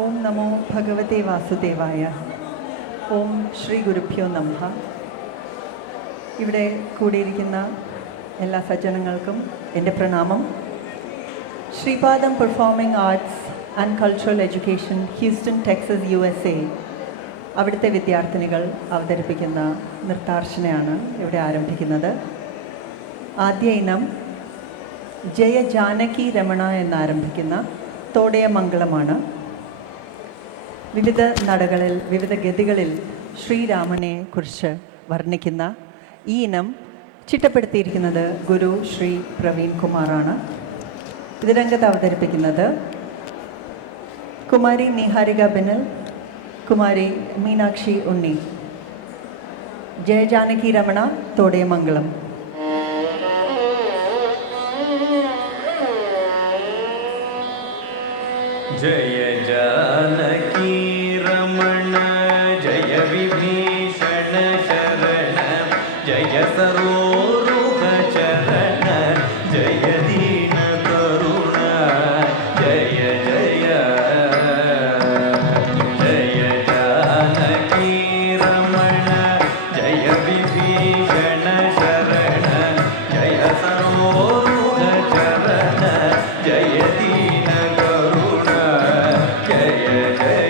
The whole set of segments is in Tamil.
ഓം നമോ ഭഗവതേ വാസുദേവായ. ഓം ശ്രീ ഗുരുഭ്യോ നമഃ. ഇവിടെ കൂടിയിരിക്കുന്ന എല്ലാ സജ്ജനങ്ങൾക്കും എൻ്റെ പ്രണാമം. Sreepadam performing arts and cultural education, Houston, Texas, USA, അവിടുത്തെ വിദ്യാർത്ഥിനികൾ അവതരിപ്പിക്കുന്ന നൃത്താർച്ചനയാണ് ഇവിടെ ആരംഭിക്കുന്നത്. ആദ്യ ഇനം ജയ ജാനകി രമണ എന്നാരംഭിക്കുന്ന തോടയ മംഗളമാണ്. വിവിധ നടകളിൽ, വിവിധ ഗതികളിൽ ശ്രീരാമനെ കുറിച്ച് വർണ്ണിക്കുന്ന ഈ ഇനം ചിട്ടപ്പെടുത്തിയിരിക്കുന്നത് ഗുരു ശ്രീ പ്രവീൺ കുമാറാണ്. ഇത് രംഗത്ത് അവതരിപ്പിക്കുന്നത് കുമാരി നിഹാരിക ബിനൽ, കുമാരി മീനാക്ഷി ഉണ്ണി. ജയ ജാനകി രമണ തോടയ മംഗളം. जय जानकी रमण जय विभीषण शरण जय सरोरुह चरण जय दीन करुण जय जय जय जानकी रमण जय विभीषण शरण जय सरोरुह चरण जय दीन जय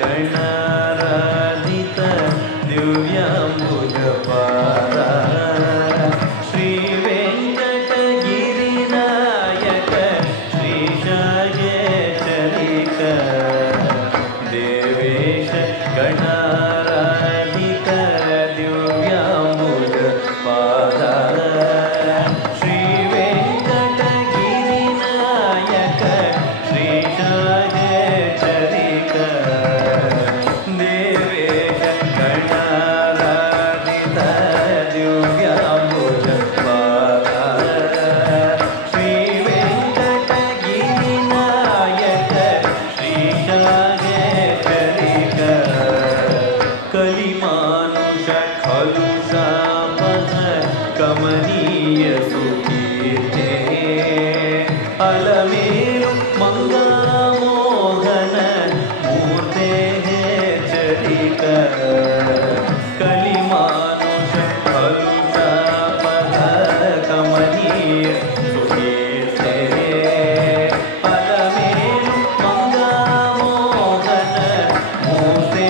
गणाराधित दिव्याम्बुजपादा श्रीवेङ्कटगिरिनायक श्रीशायेचरिक देवेश गणाराधित दिव्याम्बुजपादा श्रीवेङ्कटगिरिनायक श्रीशायेचरिक देवेश गणाराधित दिव्याम्बुजपादा श्रीवेङ्कटगिरिनायक श्रीशायेचरिक कलिमानुष खलुषापः कमनीय सुकीर्ते अलमेलु मंगामोहन मूर्ते चरिक कलिमानुष खलुषापः कमनीय सुकीर्ते अलमेलु मंगामोहन मूर्ते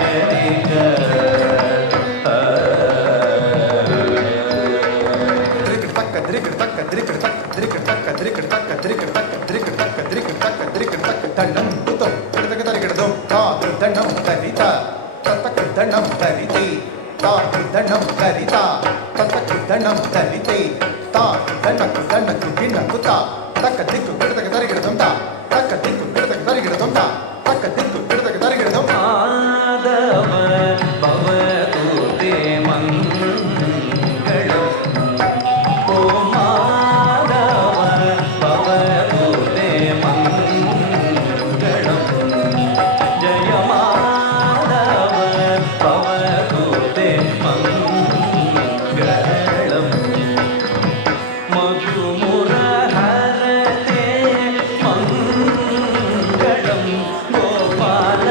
चरिक माधव भवतु ते मङ्गलम् ओ माधव भवतु ते मङ्गलम् जय माधव भवतु ते मङ्गलम् मधुमुरहरते मङ्गलं गोपाल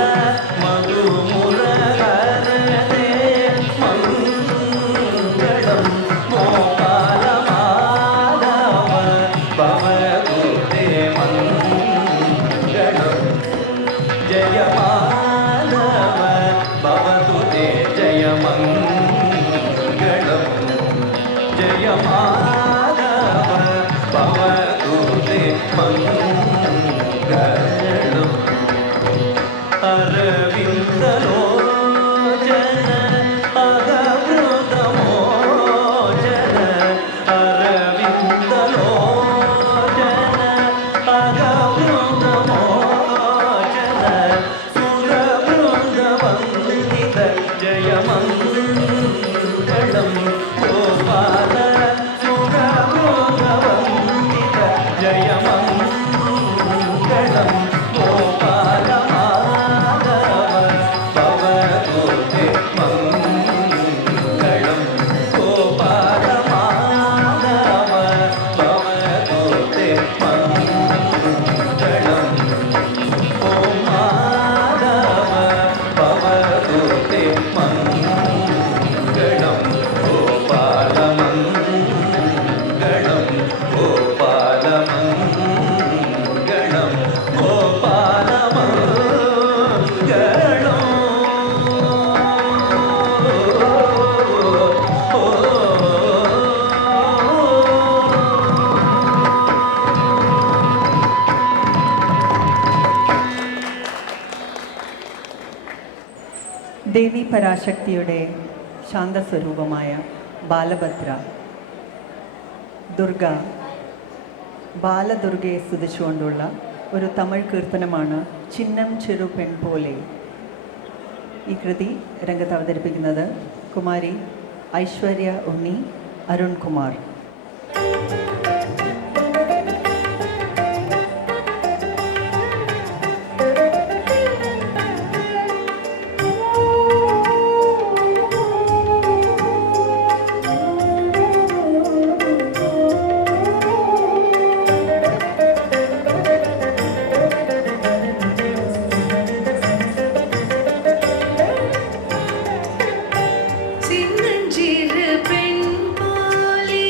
मधुमुरहरते मङ्गलं गोपाल माधव भवतु ते मङ्गलम् जय माधव भवतु ते जय मङ्गलम् जय माधव भवतु ते मङ्गलम् अरविन्दलोचन अगवृतमोचन अरविन्दलोचन अगवृतमोचन सुरवृन्दवन्दित जय मङ्गलं गोपाल सुरवृन्दवन्दित जय मङ्गलं गोपाल माधव भवतु ते मङ्गलं गोपाल माधव भवतु ते मङ्गलम् ओ माधव भवतु ते मङ्गलं गोपाल मङ्गलं गोपाल मङ्गलं गोपाल ദേവി പരാശക്തിയുടെ ശാന്തസ്വരൂപമായ ബാലഭദ്ര ദുർഗ ബാലദുർഗയെ സ്തുതിച്ചുകൊണ്ടുള്ള ഒരു തമിഴ് കീർത്തനമാണ് ചിന്നം ചെറു പെൺ പോലെ. ഈ കൃതി രംഗത്ത് അവതരിപ്പിക്കുന്നത് കുമാരി ഐശ്വര്യ ഉണ്ണി, അരുൺകുമാർ. சின்னஞ்சிறு பெண் போலே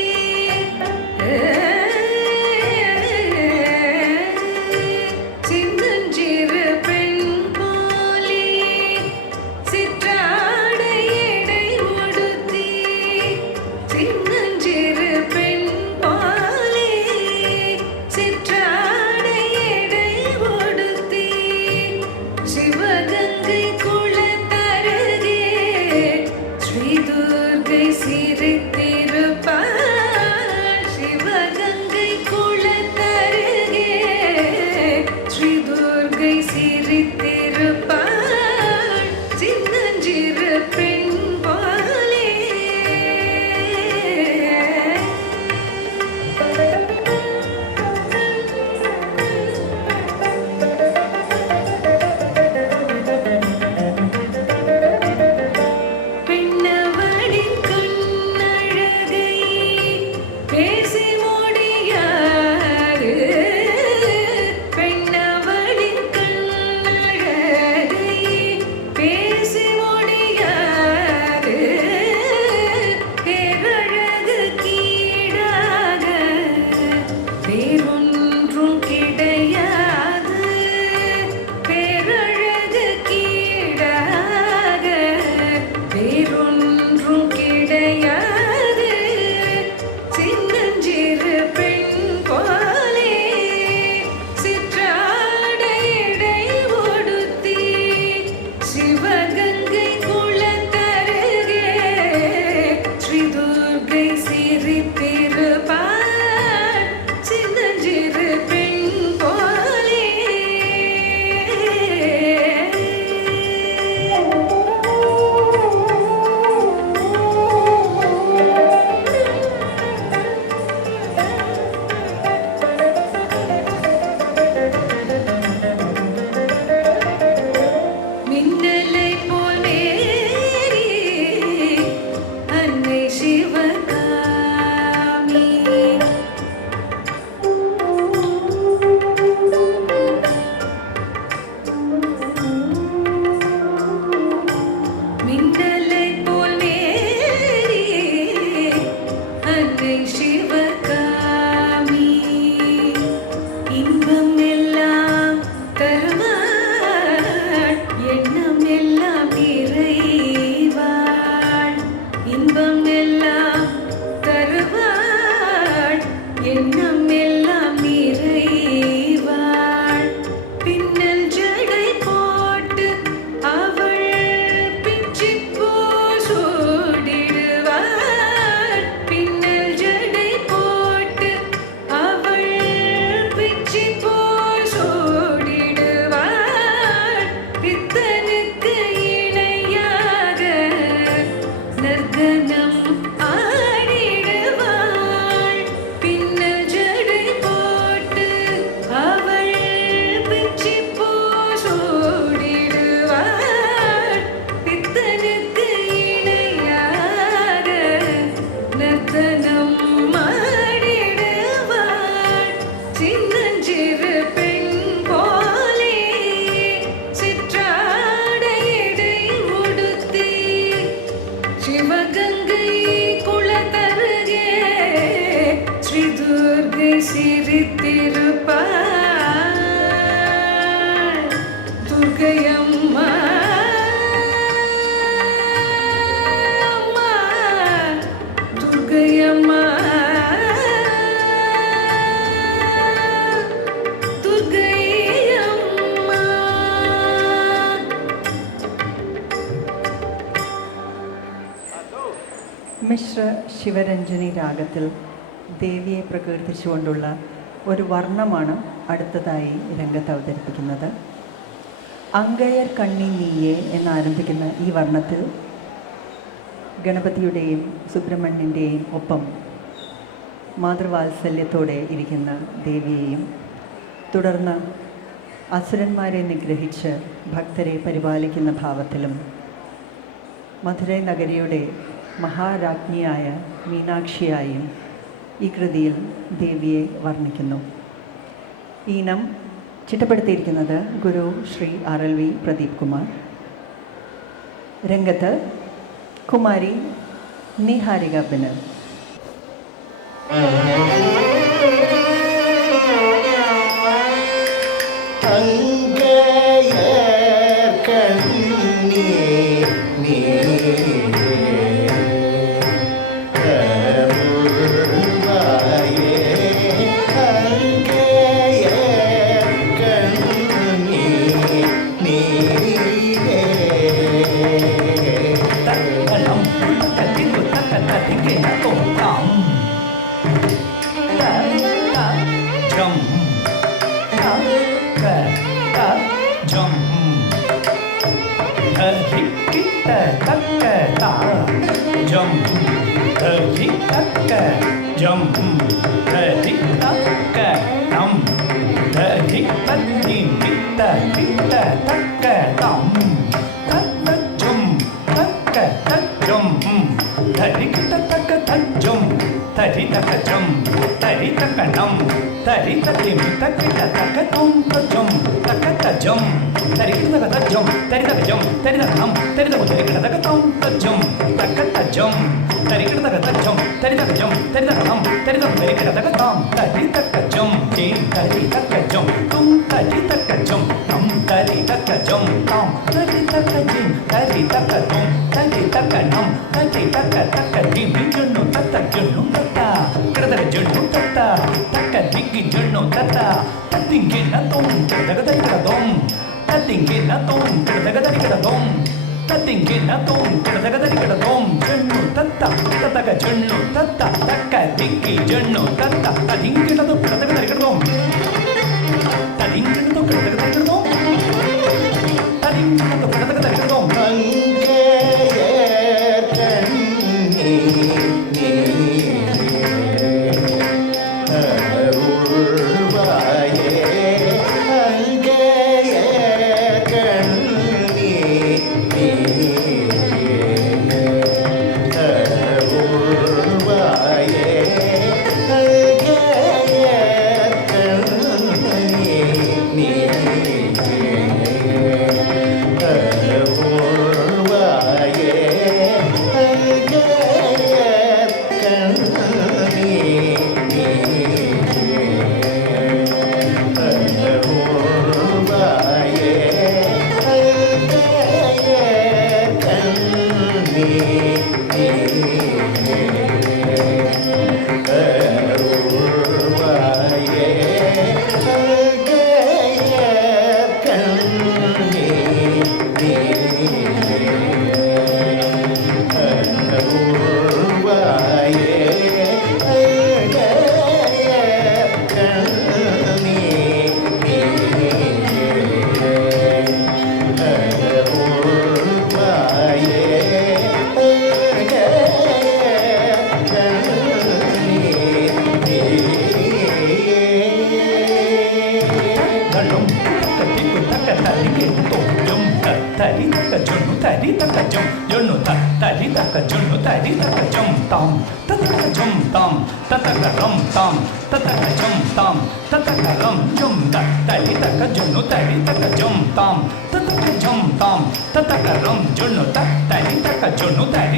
துர்க்கையம்மா அம்மா துர்க்கையம்மா துர்க்கையம்மா. മിശ്ര ശിവരഞ്ജനി രാഗത്തിൽ ദേവിയെ പ്രകീർത്തിച്ചുകൊണ്ടുള്ള ഒരു വർണ്ണമാണ് അടുത്തതായി രംഗത്ത് അവതരിപ്പിക്കുന്നത്. അങ്കയർ കണ്ണി നീയെ എന്നാരംഭിക്കുന്ന ഈ വർണ്ണത്തിൽ ഗണപതിയുടെയും സുബ്രഹ്മണ്യൻ്റെയും ഒപ്പം മാതൃവാത്സല്യത്തോടെ ഇരിക്കുന്ന ദേവിയെയും തുടർന്ന് അസുരന്മാരെ നിഗ്രഹിച്ച് ഭക്തരെ പരിപാലിക്കുന്ന ഭാവത്തിലും മധുരൈ നഗരിയുടെ മഹാരാജ്ഞിയായ മീനാക്ഷിയായും ഈ കൃതിയിൽ ദേവിയെ വർണ്ണിക്കുന്നു. ഈണം ചിട്ടപ്പെടുത്തിയിരിക്കുന്നത് ഗുരു ശ്രീ RLV പ്രദീപ് കുമാർ. രംഗത്ത് Kumari Niharika ബിനർ.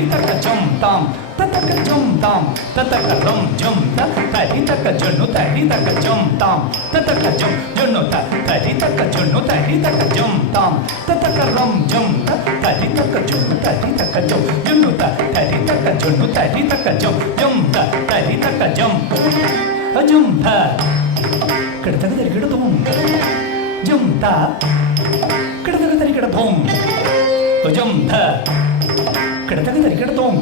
Tataka jump tam, தக்க ஜும் தாம் தத்தக்க ரம் ஜும் த தரி தக்க ஜுன்னு தரி தக்க ஜும் தாம் தத்தக்க ஜும் ஜுன்னு த தரி தக்க ஜுன்னு தரி தக்க ஜும் தாம் தத்தக்க ரம் ஜும் த தரி தக்க ஜுன்னு தரி தக்க ஜும் ஜுன்னு த தரி தக்க ஜுன்னு தரி தக்க ஜும் ஜும் த தரி தக்க ஜும் ஜும் த கிடத்தக தரி கிடதும் ஜும் த கிடத்தக தரி கிடதும் ஜும் த கிடத்தக தரி கிடதும்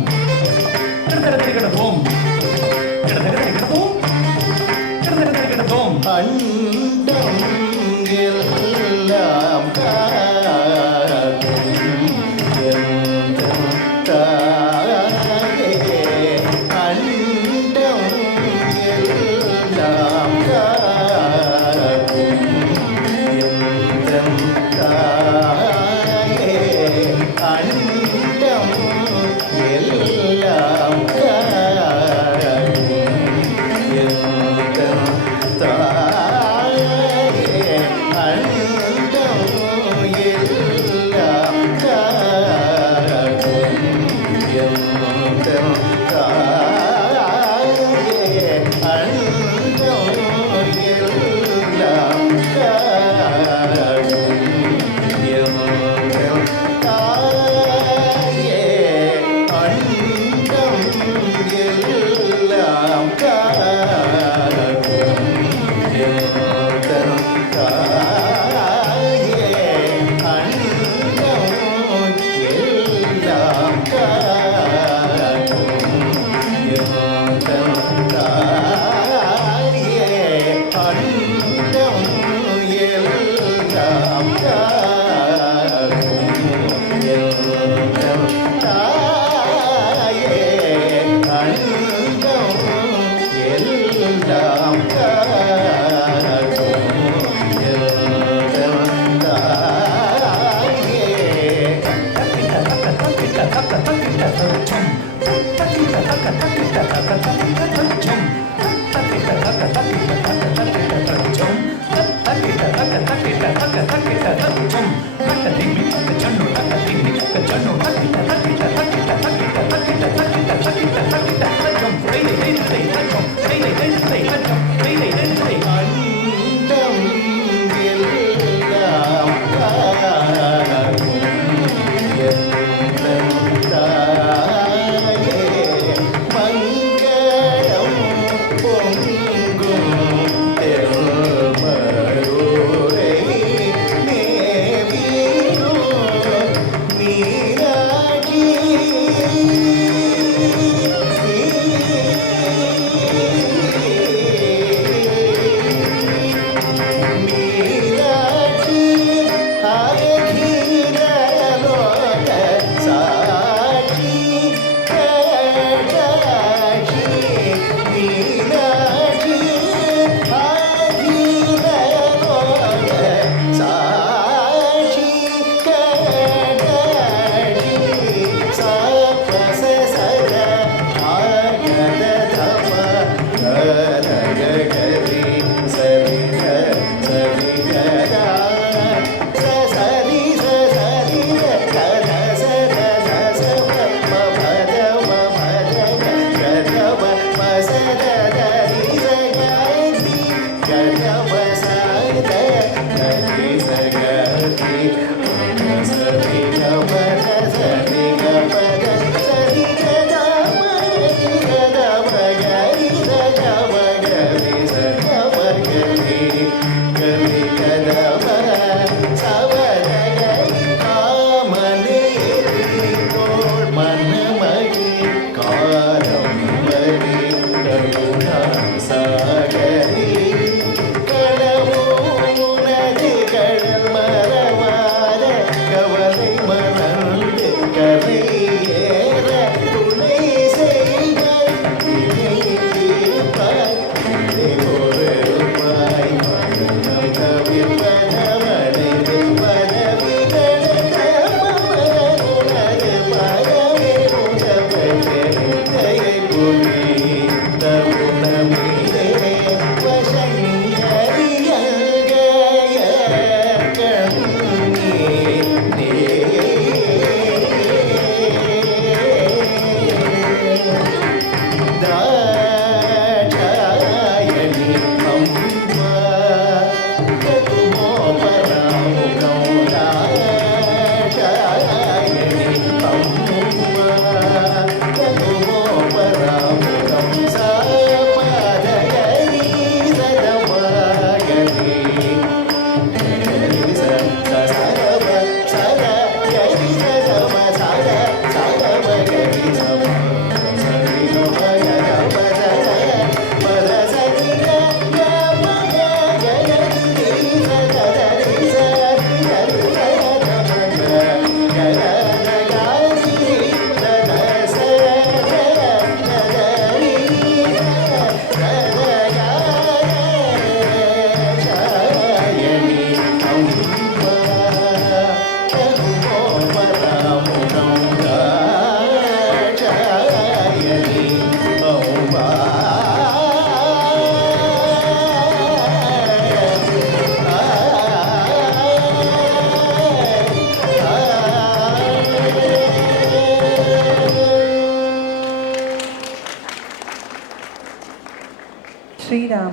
கிடத்தக தரி கிடதும் கிடத்தக தரி கிடதும் கிடத்தக தரி கிடதும் அண்டம் எல்லாம் காக்கும் எந்தன் தாயே. அண்டம் எல்லாம் காக்கும் எந்தன் தாயே. அண்டம் எல்லாம் காக்கும் எந்தன் தாயே. அண்டம் எல்லாம் காக்கும் எந்தன் தாயே. அண்டம் எல்லாம் காக்கும் எந்தன் தாயே. அண்டம் எல்லாம் காக்கும் எந்தன் தாயே. அண்டம் எல்லாம் காக்கும் எந்தன் தாயே. அண்டம் எல்லாம் காக்கும் எந்தன் தாயே. அண்டம் எல்லாம் காக்கும் எந்தன் தாயே. அண்டம் எல்லாம் காக்கும் எந்தன் தாயே. மங்களம் பொங்கும் தென்மருரை மேவியும் மீனாட்சி. மீனாட்சி அழகிய லோக சாட்சி கடாட்சி. மீனாட்சி அழகிய லோக சாட்சி கடாட்சி. சபசசர ஆகத தம கரகரி சரிக சரிகரா சசரி சசரி கர சர சசப மபத மபத கரவ மசத தரி சகரி கரவ சத தரி சகரி சரி கபத சரி கபத சரி கதம கதம கரி சகம கரி சகம கரி கரி கதம சவர கரி காமனே தோள் மனமகி காலம் மரி கருணா சாகரி. கடமோ உனது கடல் மரவாத கவலை மறந்து கரை ஏற துணை செய்க வினை தீர்ப்பாய் வினை பொறுப்பாய் மரணம் தவிர்ப்பனவனைது பதவிகள உனது பதவி உதவட்டே தயை புரி தருணமிலே வசங்கரியங்கய கண்ணீர்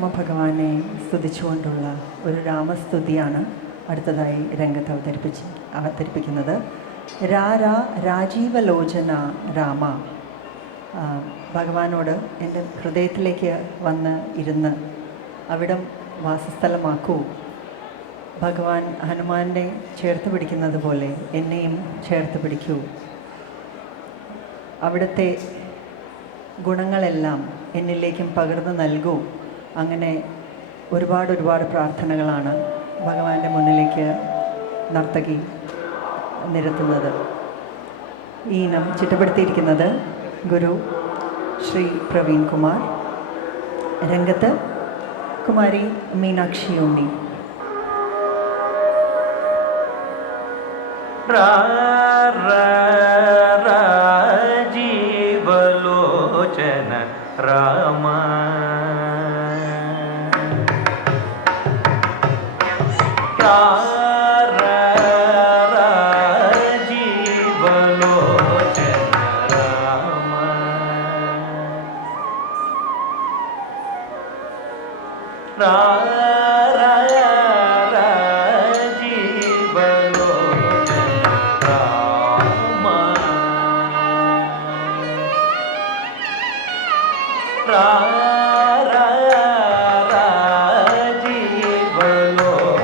രാമഭഗവാനെ സ്തുതിച്ചുകൊണ്ടുള്ള ഒരു രാമസ്തുതിയാണ് അടുത്തതായി രംഗത്ത് അവതരിപ്പിക്കുന്നത്. രാജീവലോചന രാമ. ഭഗവാനോട് എൻ്റെ ഹൃദയത്തിലേക്ക് വന്ന് ഇരുന്ന് അവിടം വാസസ്ഥലമാക്കൂ. ഭഗവാൻ ഹനുമാനെ ചേർത്ത് പിടിക്കുന്നത് പോലെ എന്നെയും ചേർത്ത് പിടിക്കൂ. അവിടുത്തെ ഗുണങ്ങളെല്ലാം എന്നിലേക്കും പകർന്നു നൽകൂ. അങ്ങനെ ഒരുപാട് പ്രാർത്ഥനകളാണ് ഭഗവാന്റെ മുന്നിലേക്ക് നർത്തകി നിരത്തുന്നത്. ഈ ഇനം ചിട്ടപ്പെടുത്തിയിരിക്കുന്നത് ഗുരു ശ്രീ പ്രവീൺ കുമാർ. രംഗത്ത് കുമാരി മീനാക്ഷി ഉണ്ണി. രാജീവലോചന രാമ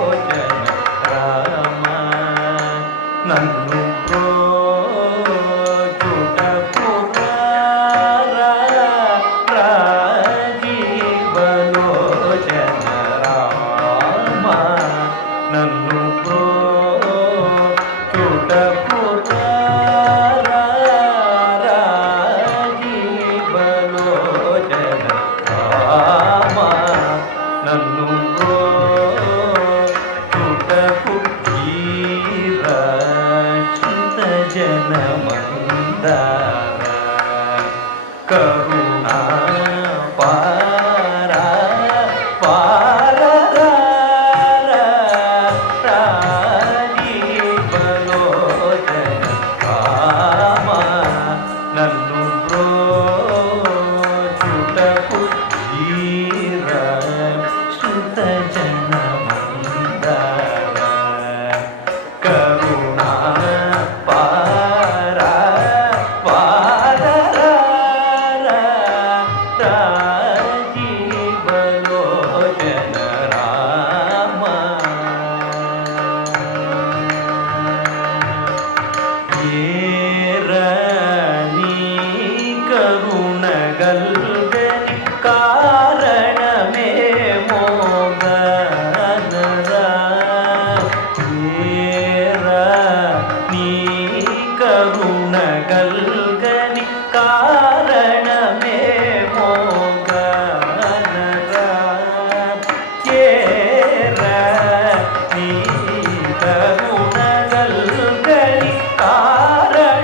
രാജീവലോചന രാമ నన్ను ప్రోచుట రాజీవలోచన రామ నన్ను ప్రోచుట రాజీవలోచన రామ నన్ను జనమందార కరుణా పార రాజీవలోచన రామ నన్ను ప్రోచుటకు ధీర శృత జనమందార కరుణా రాజీవలోచన రామ ఏరనీ కరుణగల్గని కారణమే మోగనరా ఏరనీ కరుణగల్గని కారణమే మోగనరా ఏరనీ కరుణగల్గని కారణమే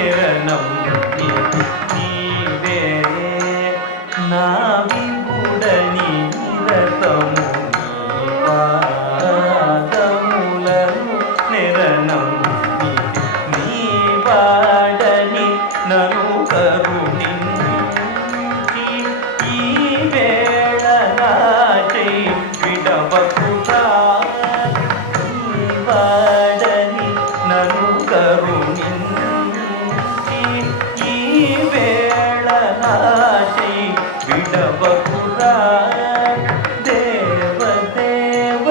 నిరణం నీవే నా విభుడని నిరతము పాదములను నిరణం నీ వాడని నను కరుణించి ఈ వేళ నాచై విడవకురా నీ వాడని నను కరుణించి ఈ వేళ నాచై విడవకురా దేవదేవ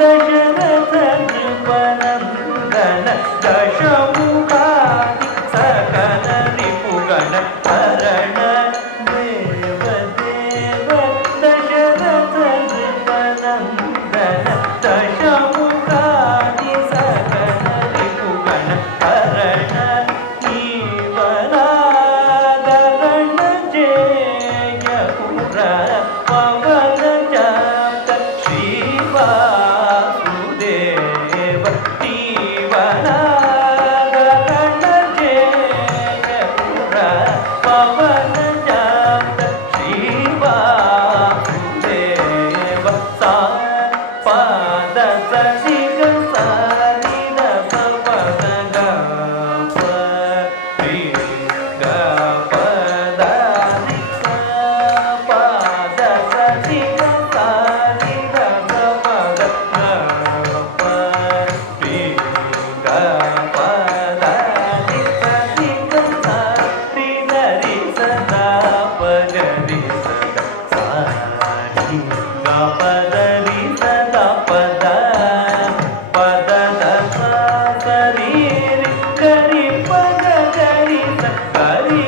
దశరథ నృపనందన దశముఖాది సకల రిపుగణ హరణ దేవదేవ దశరథ నృపనందన దశముఖాది సకల రిపుగణ హరణ నీవనాదరణ జయపుర పవన జాత శ్రీవాసుదేవ నీవనాదరణ జయపుర పవన జాత శ్రీవాసుదేవ పాద సరిగ సారిద పద గ పద పాద సరిగ సారిద పద పద సరిగ సారిద రి సదా పగరి సదా సారి పద రి సదా పద పద సరి రి కరి పద కరి కరి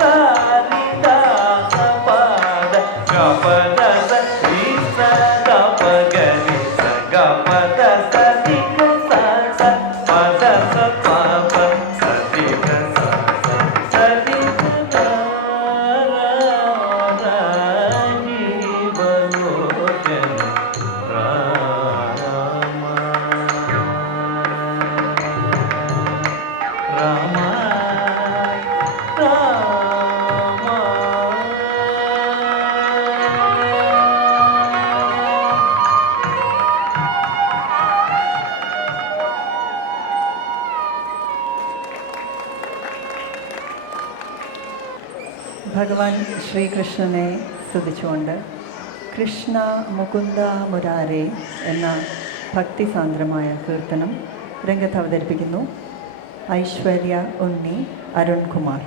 కరి దాస పద గ పద సరి సదా పగరి సగ పద సరి స పద స పాప సరి సరి జీవలోచన రామ ഭഗവാൻ ശ്രീകൃഷ്ണനെ സ്തുതിച്ചുകൊണ്ട് കൃഷ്ണ മുകുന്ദ മുരാരേ എന്ന ഭക്തിസാന്ദ്രമായ കീർത്തനം രംഗത്ത് അവതരിപ്പിക്കുന്നു ഐശ്വര്യ ഉണ്ണി അരുൺകുമാർ.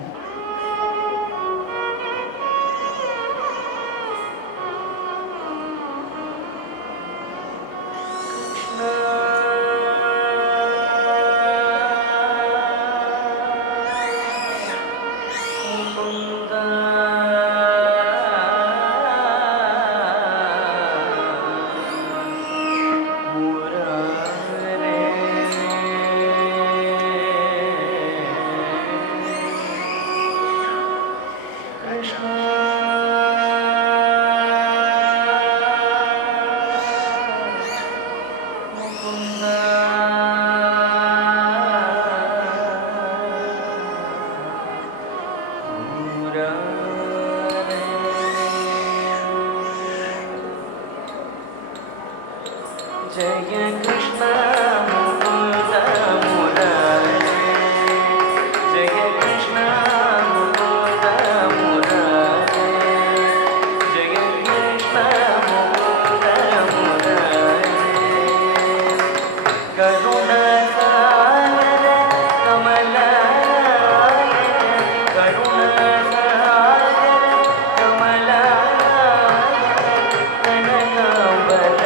जय कृष्ण मुकुंद मुरारे जय कृष्ण मुकुंद मुरारे जय कृष्ण मुकुंद मुरारे करुणा सागर कमलाय करुणा सागर कमलाय कनकांबर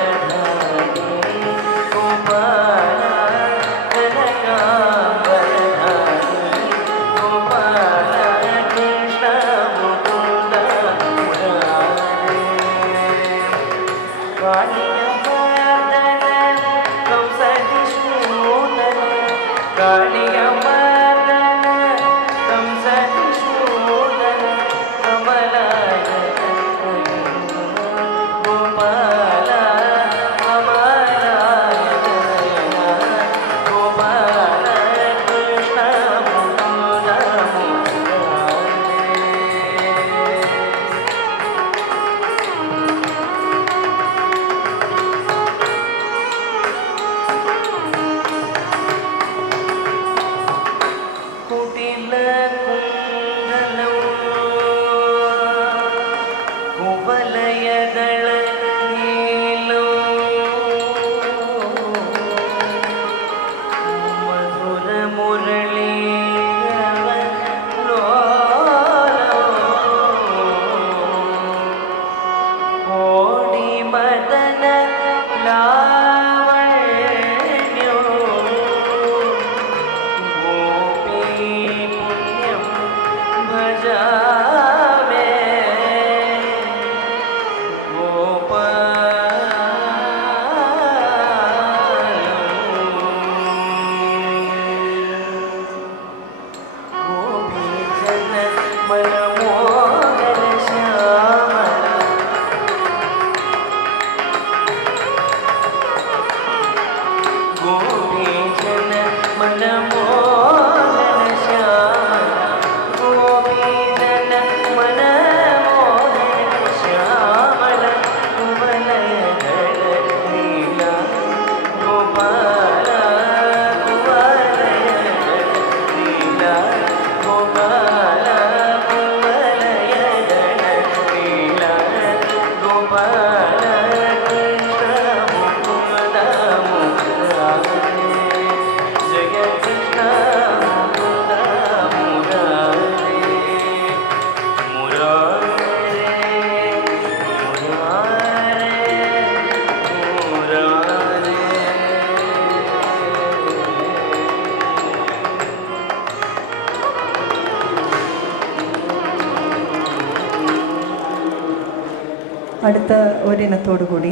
അടുത്ത ഒരിനത്തോടുകൂടി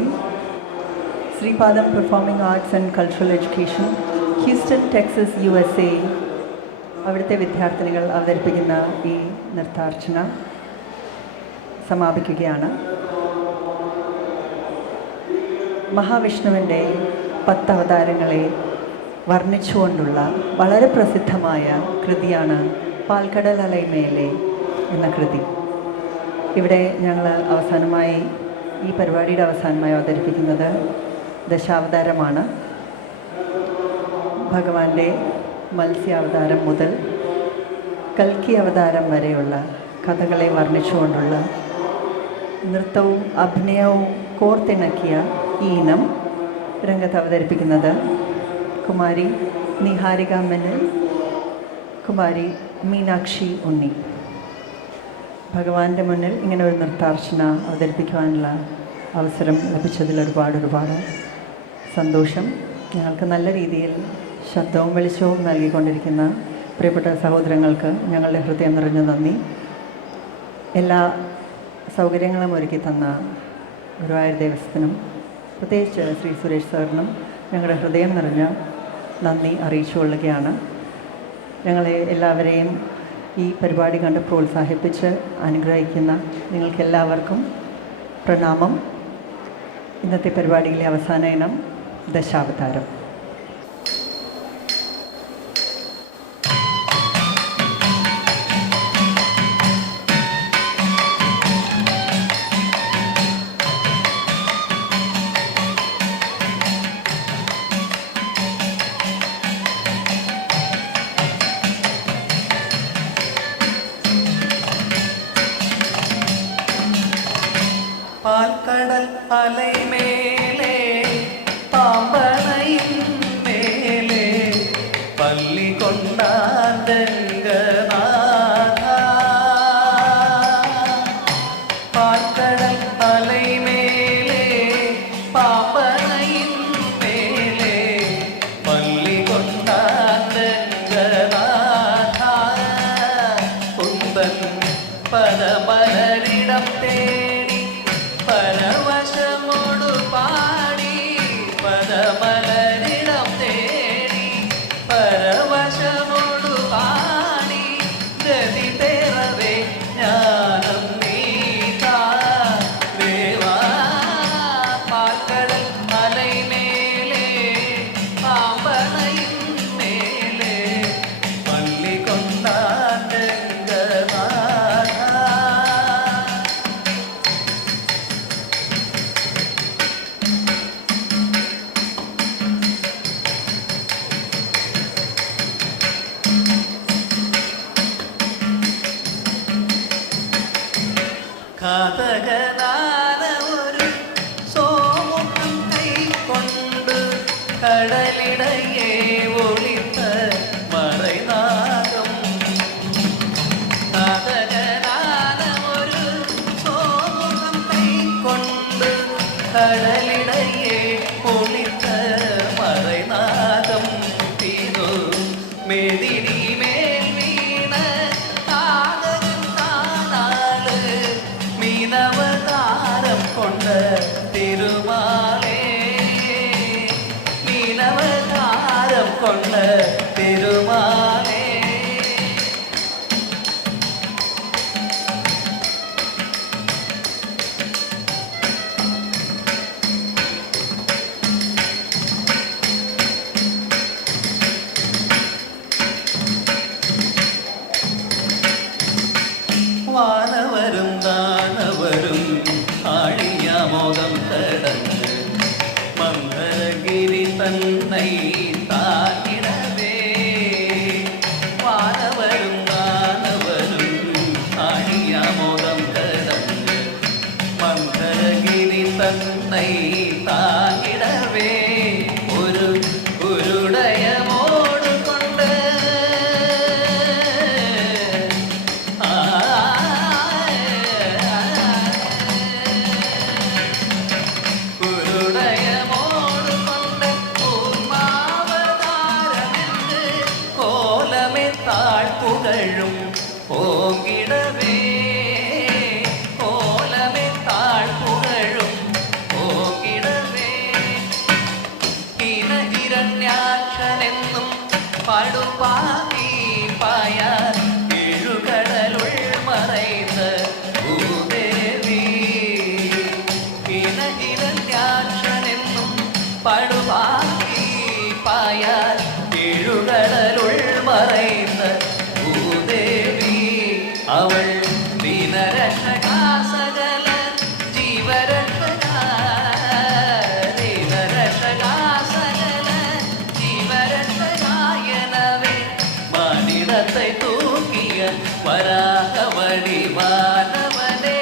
Sreepadam performing arts and cultural education, Houston, Texas, USA അവിടുത്തെ വിദ്യാർത്ഥിനികൾ അവതരിപ്പിക്കുന്ന ഈ നൃത്താർച്ചന സമാപിക്കുകയാണ്. മഹാവിഷ്ണുവിൻ്റെ 10 അവതാരങ്ങളെ വർണ്ണിച്ചുകൊണ്ടുള്ള വളരെ പ്രസിദ്ധമായ കൃതിയാണ് പാൽക്കടൽ അലൈമേലെ എന്ന കൃതി. ഇവിടെ ഞങ്ങൾ അവസാനമായി ഈ പരിപാടിയുടെ അവസാനമായി അവതരിപ്പിക്കുന്നത് ദശാവതാരമാണ്. ഭഗവാന്റെ മത്സ്യാവതാരം മുതൽ കൽക്കി അവതാരം വരെയുള്ള കഥകളെ വർണ്ണിച്ചുകൊണ്ടുള്ള നൃത്തവും അഭിനയവും കോർത്തിണക്കിയ ഈ ഇനം രംഗത്ത് അവതരിപ്പിക്കുന്നത് കുമാരി നിഹാരിക മെനൽ, കുമാരി മീനാക്ഷി ഉണ്ണി. ഭഗവാന്റെ മുന്നിൽ ഇങ്ങനെ ഒരു നൃത്താർച്ചന അവതരിപ്പിക്കുവാനുള്ള അവസരം ലഭിച്ചതിൽ ഒരുപാട് സന്തോഷം. ഞങ്ങൾക്ക് നല്ല രീതിയിൽ ശബ്ദവും വെളിച്ചവും നൽകിക്കൊണ്ടിരിക്കുന്ന പ്രിയപ്പെട്ട സഹോദരങ്ങൾക്ക് ഞങ്ങളുടെ ഹൃദയം നിറഞ്ഞ നന്ദി. എല്ലാ സൗകര്യങ്ങളും ഒരുക്കി തന്ന ഗുരുവായൂർ ദേവസ്ഥത്തിനും പ്രത്യേകിച്ച് ശ്രീ സുരേഷ് സാറിനും ഞങ്ങളുടെ ഹൃദയം നിറഞ്ഞ നന്ദി അറിയിച്ചുകൊള്ളുകയാണ്. ഞങ്ങളെ എല്ലാവരെയും ഈ പരിപാടി കണ്ട് പ്രോത്സാഹിപ്പിച്ച് അനുഗ്രഹിക്കുന്ന നിങ്ങൾക്കെല്ലാവർക്കും പ്രണാമം. ഇന്നത്തെ പരിപാടിയിലെ അവസാന ഇനം ദശാവതാരം. പാൽക്കടൽ അലൈമേലെ പാമ്പനയിൻ മേലെ പള്ളി കൊണ്ടാൻ രംഗനാഥ. പാൽക്കടൽ അലൈമേലെ പാമ്പനയിൻ മേലെ പള്ളി കൊണ്ടാൻ രംഗനാഥ. കുന്തൻ പദമലരിടം തേടി പരവശമോടു പാടി, പദമലരിടം തേടി പരവശമോടു പാടി, ഗതി തേറവേ ജ്ഞാനം നീതാ ദേവാ. പാൽക്കടൽ മലൈമേലെ പാമ്പനയിൻ മേലെ പള്ളി കൊണ്ടാൻ രംഗനാഥ. വാനവരും ദാനവരും ആഴിയാമോദം കടന്ന് മന്ദരഗിരി തന്നൈ താങ്ങിടവേ വാനവരും ദാനവരും ആഴിയാമോദം കടന്ന് മന്ദരഗിരി തന്നൈ താങ്ങിടവേ ഒരു ഗുരുടയമോട് കൊണ്ട് ഗുരുടയമോട് കൊണ്ട് കൂർമാവതാരമെന്ന് കോലമെ താഴ്പുകഴും ഓങ്കിടവേ കോലമെ താഴ്പുകഴും ഓങ്കിടവേ ഹിരണ്യാക്ഷനെന്നും പടുപാതി പായ ഏഴുകടലുൾ മറൈന്ന ഭൂദേവി ഹിരണ്യാക്ഷനെന്നും പടുപാതി പായ ഏഴുകടലുൾ മറൈന്ന ഭൂദേവി അവൾ ദീനരക്ഷകാ സകല ജീവരക്ഷകാ ദീനരക്ഷകാ സകല ജീവരക്ഷകായനവേ മാനിടத்தை തൂക്കിയ വരാഹവടി മാനവനേ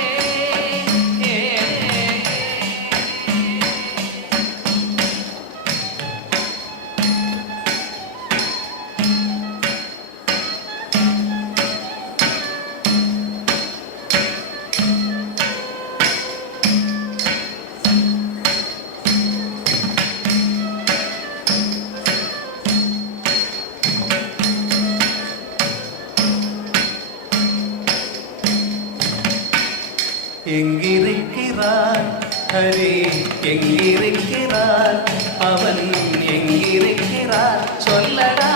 எங்கிருக்கிறான் ஹரி எங்கிருக்கிறான் அவன் எங்கிருக்கிறான் சொல்லடா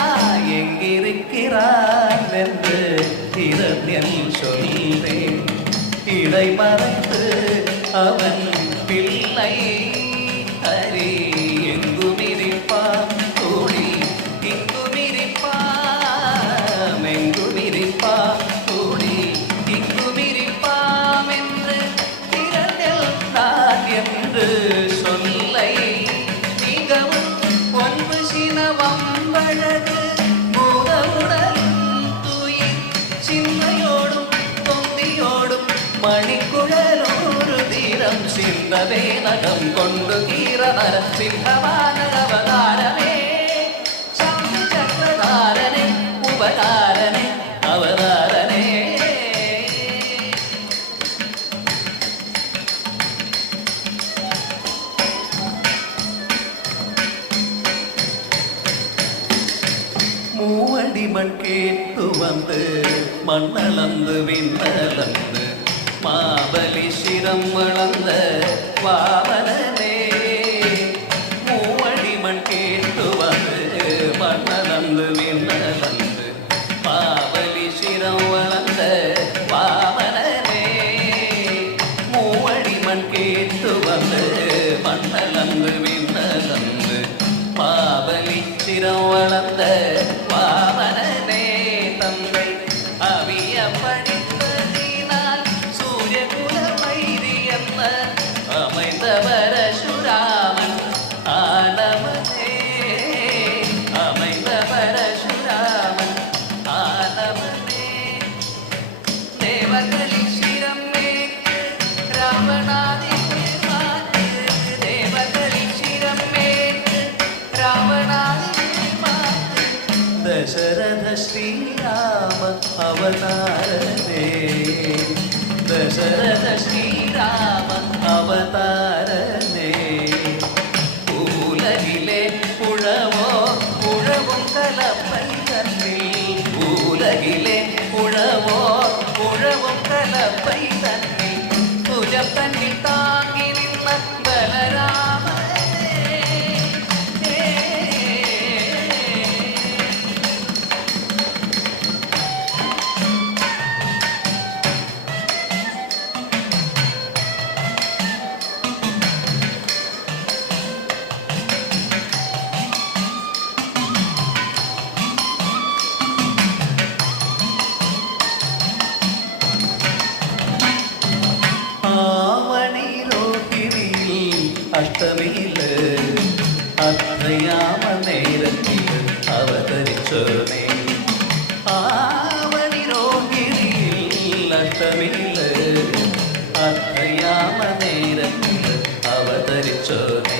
எங்கிருக்கிறான் என்று இரண்யன் சொல்வேன் இடை மறைத்து அவன் பிள்ளை ஹரி எங்குமிருப்பான் கூடி இங்குமிருப்பான் எங்குமிருப்பான் கூடி இங்குமிருப்பாம் என்று என்று சொல்லை மிகவும் ஒன்பு சினவம்பழகு மூதவுடல் தூயின் சிந்தையோடும் தொந்தியோடும் மணிக்குழலோரு தீரம் சிந்தவே நகம் கொண்டு கீரவர சிங்கமான அவதாரமே சக்தி சக்கரதாரனே உபகாரனே அவதாரனே மூவடிமண் கேட்டு வந்து மண்ணளந்து விண்ணளந்து மாபலி சிரம் வளர்ந்த வாமனனே மூவடிமண் கேட்டு வந்து மண்ணளந்து விண்ணளந்து மாபலி சிரம் வளர்ந்த வாமனனே மூவடிமண் கேட்டு வந்து மண்ணளந்து விண்ணளந்து மாபலி சிரம் வளர்ந்த வாமனனே தந்தை அவிய படித்ததினால் சூரியகுல வைரி என்ன அமைந்த பரசுராமன் ஆனவனே அமைந்த பரசுராமன் ஆனவனே தேவர்களின் சிரம் மேற்கு ராவணாதி தேவர்களின் சிரம் மேற்கு ராவணாதி दशरथ श्रीराम अवतारने दशरथ श्रीराम अवतारने உலகிலே உழவோ உழவும் கலப்பை தன்னில் உலகிலே உழவோ உழவும் கலப்பை தன்னில் துஜப்பனில் தாங்கி நின்ற பலராமனே നഷ്ടമില്ല അർദ്ധയാമ നേരത്തിൽ അവതരിച്ചോ നീ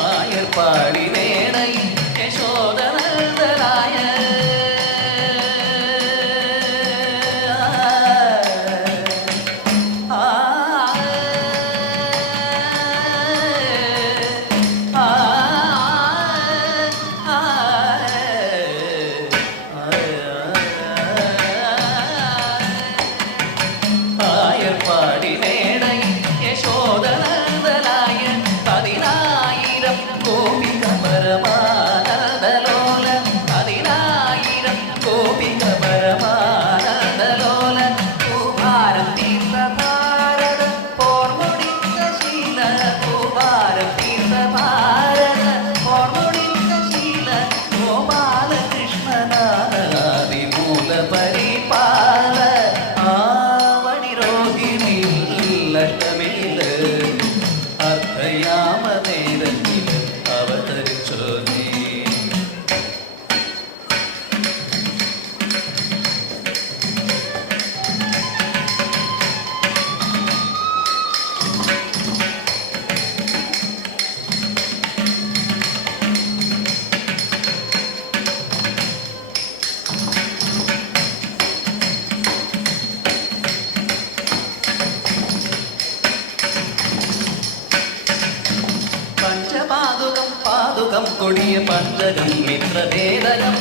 ആയർ പാടി വേണൈ യശോദനന്ദനായ പാതുകം കൊടിയ പഞ്ചകം മിത്രദേദകം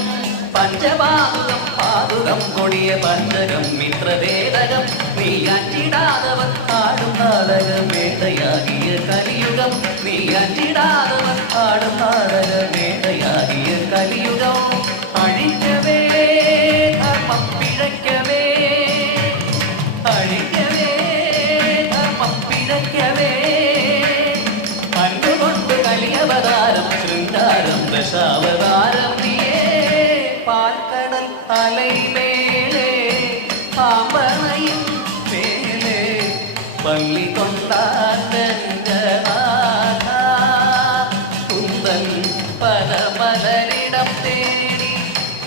പഞ്ചപാതുകം പാതുകം കൊടിയ പഞ്ചകം മിത്രദേദകം നീ അഞ്ചിടാതവർ ആടും നാടകമേടയാകിയ കലിയുഗം നീ അഞ്ചിടാതവർ ആടും നാടകമേടയാകിയ കലിയുഗം അഴിക്കവേ ധർമ്മം പിഴയ്ക്കവേ അഴിക്കവേ ധർമ്മം പിഴയ്ക്കവേ കണ്ടുകൊണ്ട് കലിയവതാരം ശൃംഗാരം ദശാവതാരം നീയേ പാൽക്കടൽ അലൈമേലേ പാമ്പണയും മേലേ പള്ളി കൊണ്ടാരംഗനാഥ കുന്തൻ പരമലരിടം തേടി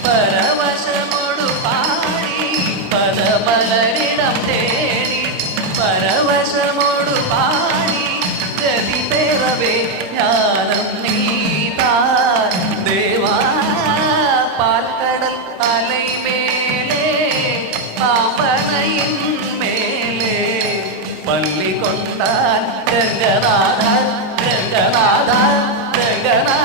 പരവശമൊടു പാടി പരമലരിടം തേടി പരവശമൊടു പാടി ഗതി പേറവേ ജ്ഞാനം നീതാൻ ദേവാ പാൽക്കടൽ അലൈമേലേ പാമ്പണയിൻ മേലേ പള്ളി കൊണ്ടാൻ രംഗനാഥ രംഗനാഥ രംഗനാഥ